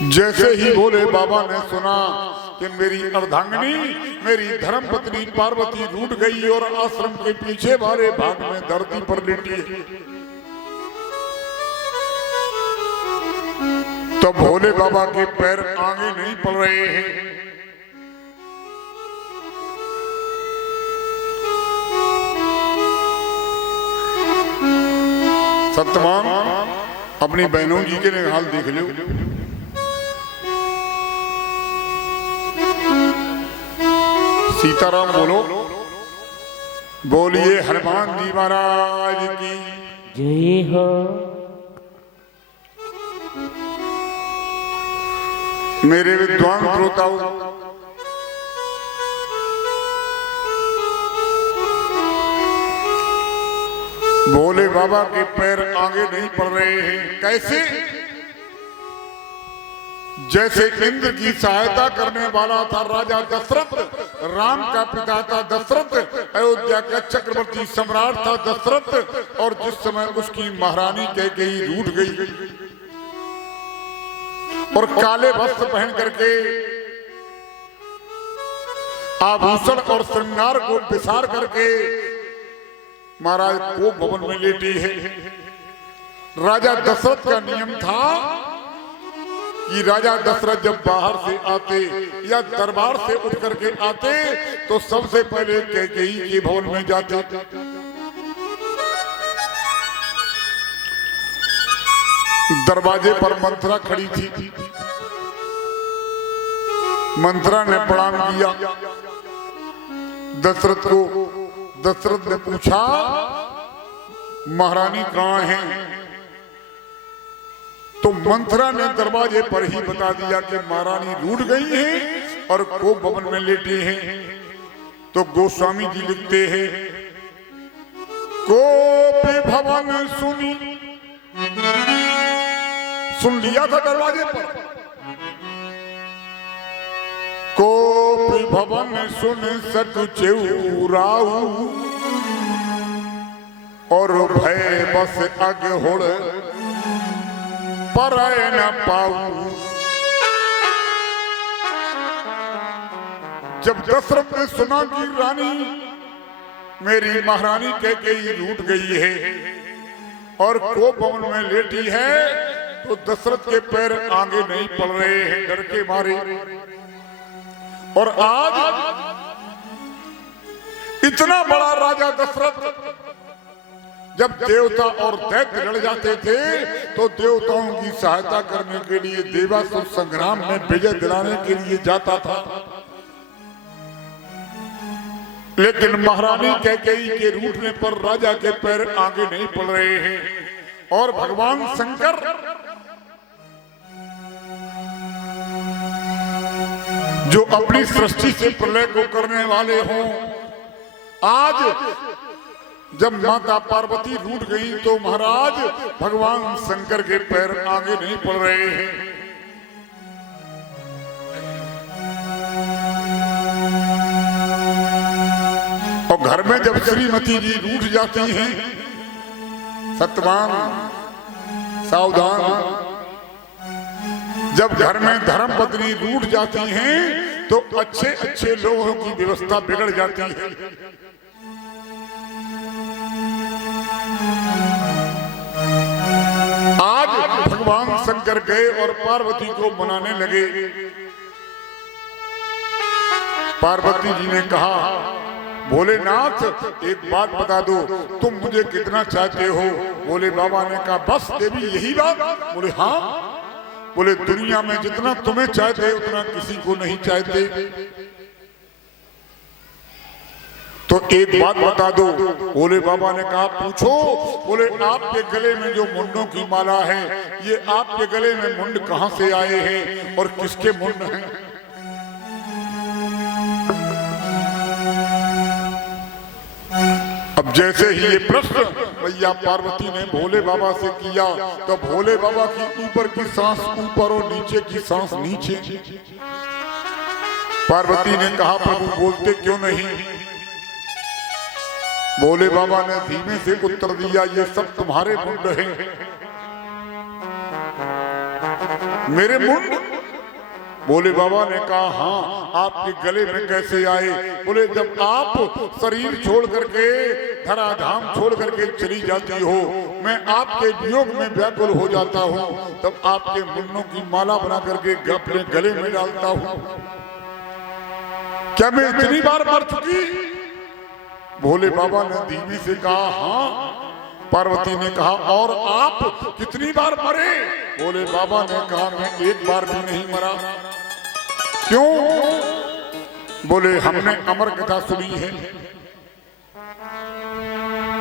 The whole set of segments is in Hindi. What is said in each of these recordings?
जैसे ही भोले बाबा ने सुना कि मेरी अर्धांगिनी, मेरी धर्मपत्नी पार्वती रूठ गई और आश्रम के पीछे वाले भाग में धरती पर लेटी है, तो भोले बाबा के पैर आगे नहीं पड़ रहे हैं। सत्यवान अपनी बहनों जी के हाल देख लो। सीताराम बोलो, बोलिए हनुमान जी महाराज की जय हो। मेरे विद्वान श्रोताओं, भोले बाबा के पैर आगे नहीं पड़ रहे हैं। कैसे? जैसे इंद्र की सहायता करने वाला था राजा दशरथ, राम का पिता था दशरथ, अयोध्या का चक्रवर्ती सम्राट था दशरथ, और जिस समय उसकी महारानी कैकेयी रूठ गई और काले वस्त्र पहन करके आभूषण और श्रृंगार को विसार करके महाराज को भवन में लेटी है। राजा दशरथ का नियम था कि राजा दशरथ जब बाहर से आते या दरबार से उठ करके आते तो सबसे पहले कैकेयी के भवन में जाते। दरवाजे पर मंत्रा खड़ी थी। मंत्रा ने प्रणाम किया दशरथ को। दशरथ ने पूछा, महारानी कहाँ है? तो मंत्रा ने दरवाजे पर ही बता दिया कि महारानी रूठ गई हैं और को भवन में लेटी हैं। तो गोस्वामी जी लिखते हैं, को भवन सुनी, सुन लिया था दरवाजे पर, को भवन सुन सतु चेउराऊ, और भय बस अग होड़ पर न पाऊ। जब दशरथ ने सुना कि रानी मेरी महारानी कैकेयी रूठ गई है और को भवन में लेटी है, तो दशरथ के पैर आगे नहीं पड़ रहे हैं डर के मारे। और आज इतना बड़ा राजा दशरथ, जब देवता और दैत्य लड़ जाते थे तो देवताओं की सहायता करने के लिए देवासुर संग्राम में विजय दिलाने के लिए जाता था, लेकिन महारानी कैकेयी के रूठने पर राजा के पैर आगे नहीं पड़ रहे हैं। और भगवान शंकर जो अपनी सृष्टि से प्रलय को करने वाले हों, आज जब माता पार्वती रूठ गई तो महाराज भगवान शंकर के पैर आगे नहीं पड़ रहे हैं। और घर में जब श्रीमती जी रूठ जाती हैं, सत्यवान सावधान, जब घर में धर्मपत्नी रूठ जाती हैं तो अच्छे अच्छे लोगों की व्यवस्था बिगड़ जाती है। आज भगवान शंकर गए और पार्वती को मनाने लगे। पार्वती जी ने कहा, भोलेनाथ एक बात बता दो, तुम मुझे कितना चाहते हो? भोले बाबा ने कहा, बस देवी यही बात? बोले हाँ। बोले दुनिया में जितना तुम्हें चाहते उतना किसी को नहीं चाहते, तो एक बात बता दो। भोले बाबा ने कहा, पूछो। बोले आपके गले में जो मुंडों की माला है, ये आपके गले में मुंड कहां से आए हैं और किसके मुंड हैं? अब जैसे ही ये प्रश्न मैया पार्वती ने भोले बाबा से किया तो भोले बाबा की ऊपर की सांस ऊपर और नीचे की सांस नीचे। पार्वती ने कहा, प्रभु बोलते क्यों नहीं? भोले बाबा ने धीमे से उत्तर दिया, ये सब तुम्हारे मुंड हैं। मेरे मुंड? बोले बाबा ने कहा हाँ, आपके गले में कैसे आए? बोले जब आप शरीर छोड़ करके, धराधाम छोड़ करके चली जाती हो, मैं आपके वियोग में व्याकुल हो जाता हूँ, तब आपके मुन्नों की माला बना करके अपने गले में डालता हूँ। क्या मैं इतनी बार मर चुकी? भोले बाबा ने धीमे से कहा हाँ। पार्वती ने कहा और आप कितनी बार मरे? बोले बाबा ने कहा मैं एक बार भी नहीं मरा। क्यों? बोले हमने अमर कथा सुनी है,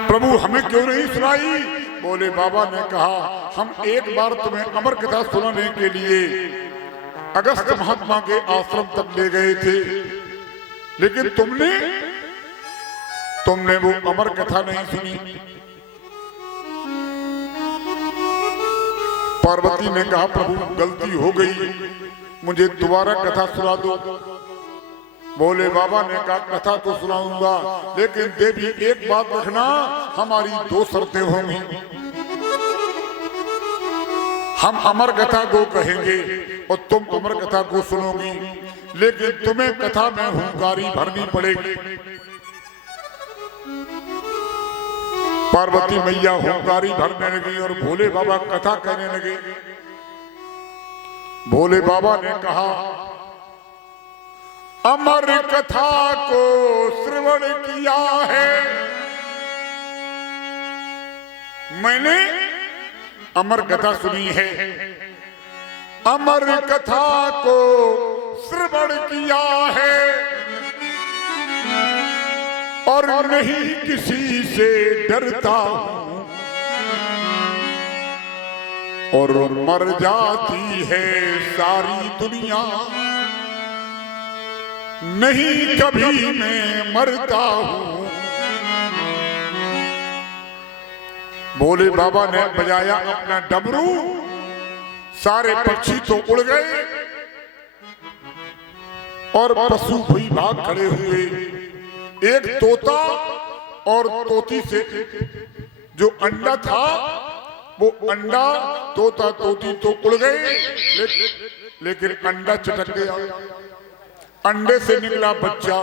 प्रभु हमें क्यों नहीं सुनाई? बोले बाबा ने कहा हम एक बार तुम्हें अमर कथा सुनाने के लिए अगस्त महात्मा के आश्रम तक ले गए थे, लेकिन तुमने वो अमर कथा नहीं सुनी। पार्वती ने कहा प्रभु गलती हो गई, मुझे दोबारा कथा सुना दो। बोले बाबा ने कहा कथा तो सुनाऊंगा, लेकिन देवी एक बात रखना, हमारी दो शर्तें होंगी। हम अमर कथा को कहेंगे और तुम अमर कथा को सुनोगी, लेकिन तुम्हें कथा में हुंकारी भरनी पड़ेगी। पार्वती मैया हुंकारी भरने लगी और भोले बाबा कथा कहने लगे। भोले बाबा ने कहा अमर कथा को श्रवण किया है मैंने, अमर कथा सुनी है, अमर कथा को श्रवण किया है और नहीं किसी से डरता हूं, और मर जाती है सारी दुनिया, नहीं कभी मैं मरता हूं। भोले बाबा ने बजाया अपना डमरू, सारे पक्षी तो उड़ गए और पशु भी भाग खड़े हुए। एक तोता और तोती से जो अंडा था, वो अंडा तोता तोती तो उड़ गए, लेकिन अंडा चटक गया। अंडे से निकला बच्चा।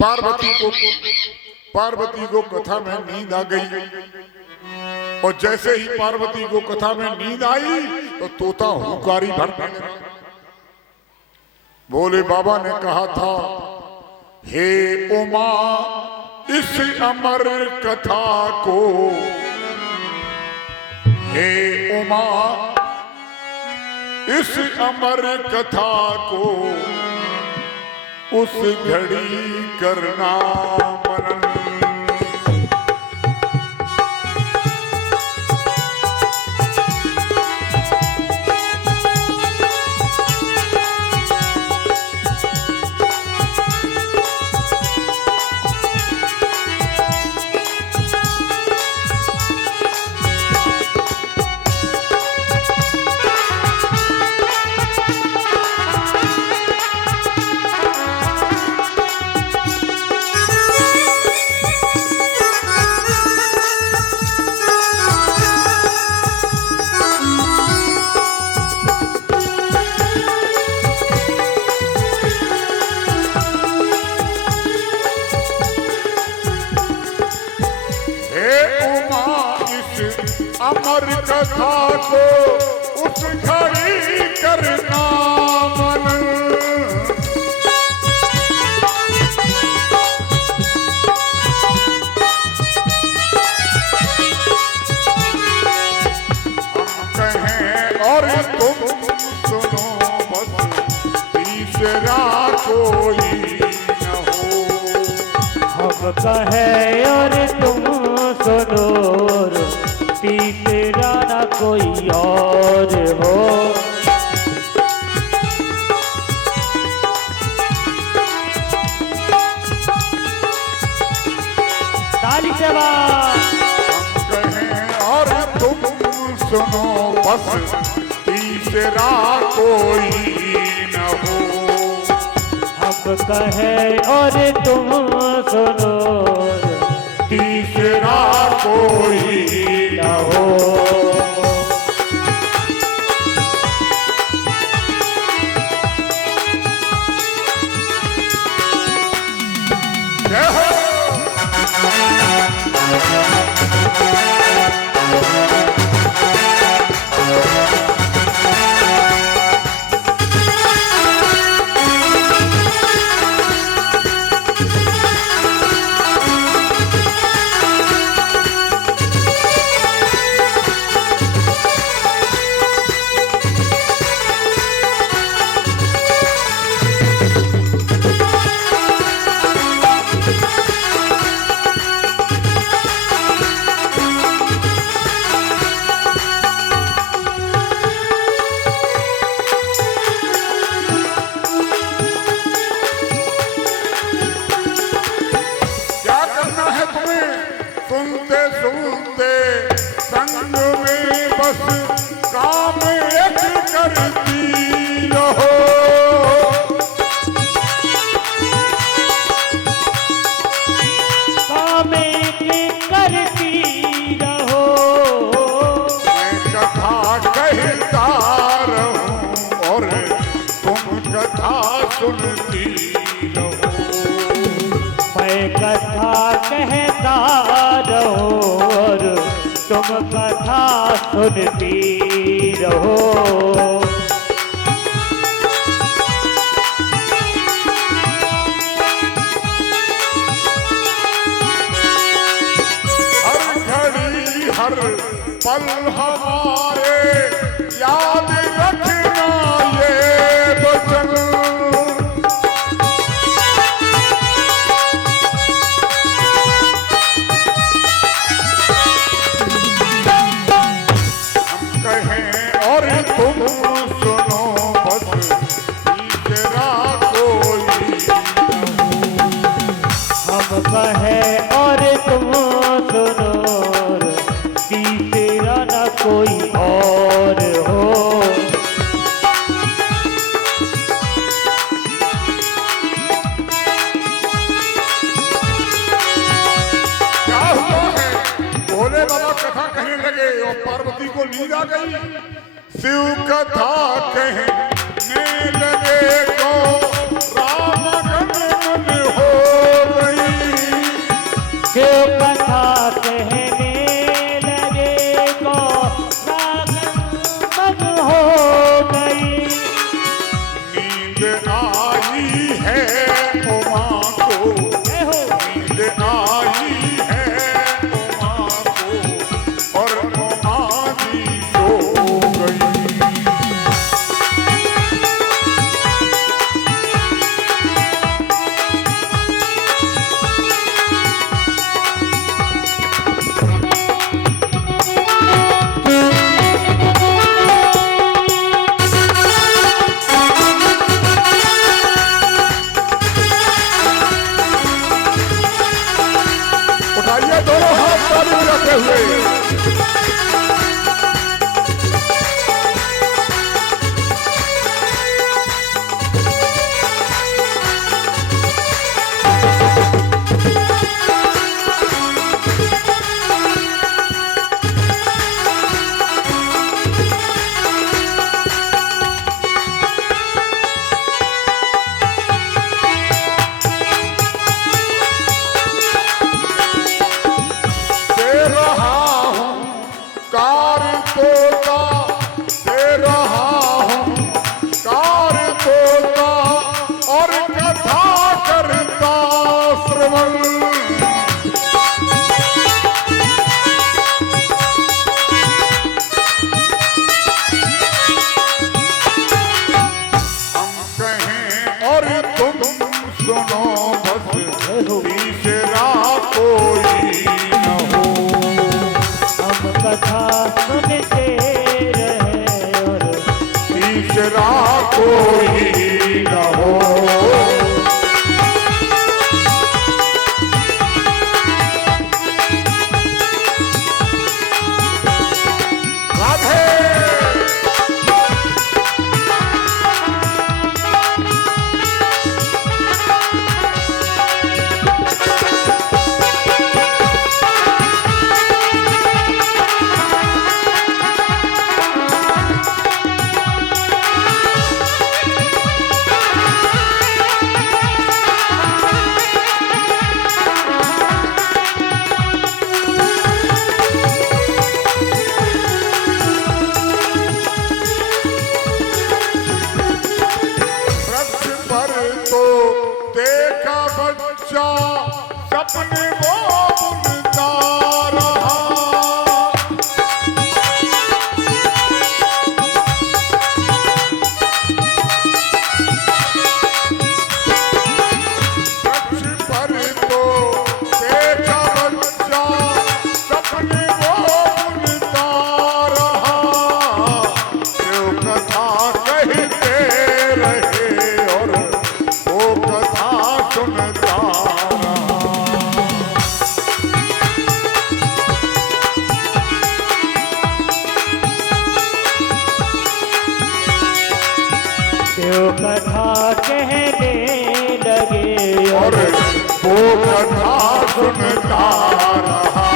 पार्वती को कथा में नींद आ गई, और जैसे ही पार्वती को कथा में नींद आई तो तोता हुंकारी भरने लगा। भोले बाबा ने कहा था हे उमा इस अमर कथा को, हे उमा इस अमर कथा को उस घड़ी करना मनन। अमर कथा को उस घड़ी करना मनन। हम कहें और तुम सुनो बस, तीसरा कोई न हो। हम कहें और तुम सुनो, तीसरा न कोई और हो। ताली से कहें और तुम सुनो बस, तीसरा कोई न हो। हम कहें और तुम सुनो, तीसरा कोई न हो। बस काम एक करती रहो। काम एक करती रहो। मैं कथा कहता रहूं और तुम कथा सुनती रहो। मैं कथा कहता रहो और तुम कथा सुनती रहो। हर घड़ी हर पल हमारे याद रखना ये वचन। हम कहें और तुम सुनो बस तीसरा कोई हम कहे और तुम सुनो, तीसरा न कोई और हो। क्या हुआ है? भोले बाबा कथा कहने लगे और पार्वती को नींद आ गई। शिव कथा कहने लगे तो राम गण मन हो गई। शिव कथा कहने लगे को रागन मन हो गई। नींद आई है उमा को, नींद आई है उमा को और उमा जी सो गई। उठाइए दोनों हाथ ताली बजाते हुए। दे रहा हूं कार तोता, दे रहा हूं कार तोता और कथा करता श्रवण। हम कहें और तुम सुनो बस तीसरा कोई न हो। हम कथा सुनते रहे और तीसरा कोई न हो। राधे यो कथा कहने लगे और वो कथा सुनता रहा।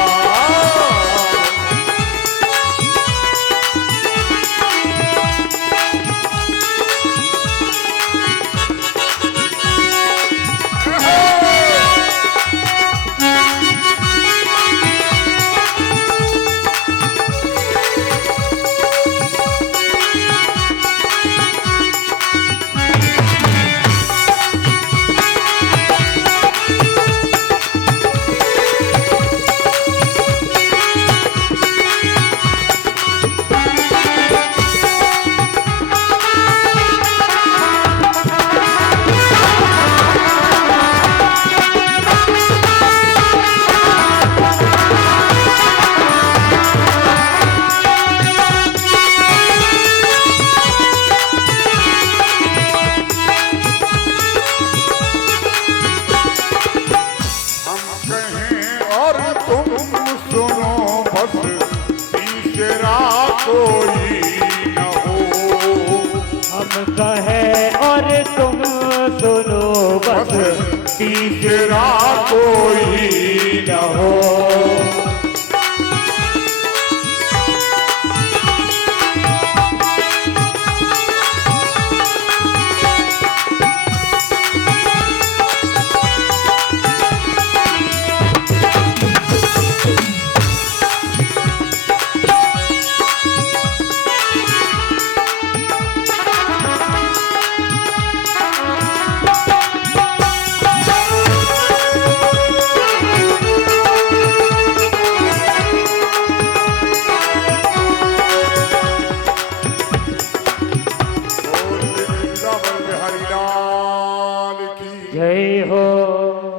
कोई न हो हम कहे और तुम सुनो बस तीसरा कोई न हो। जय हो।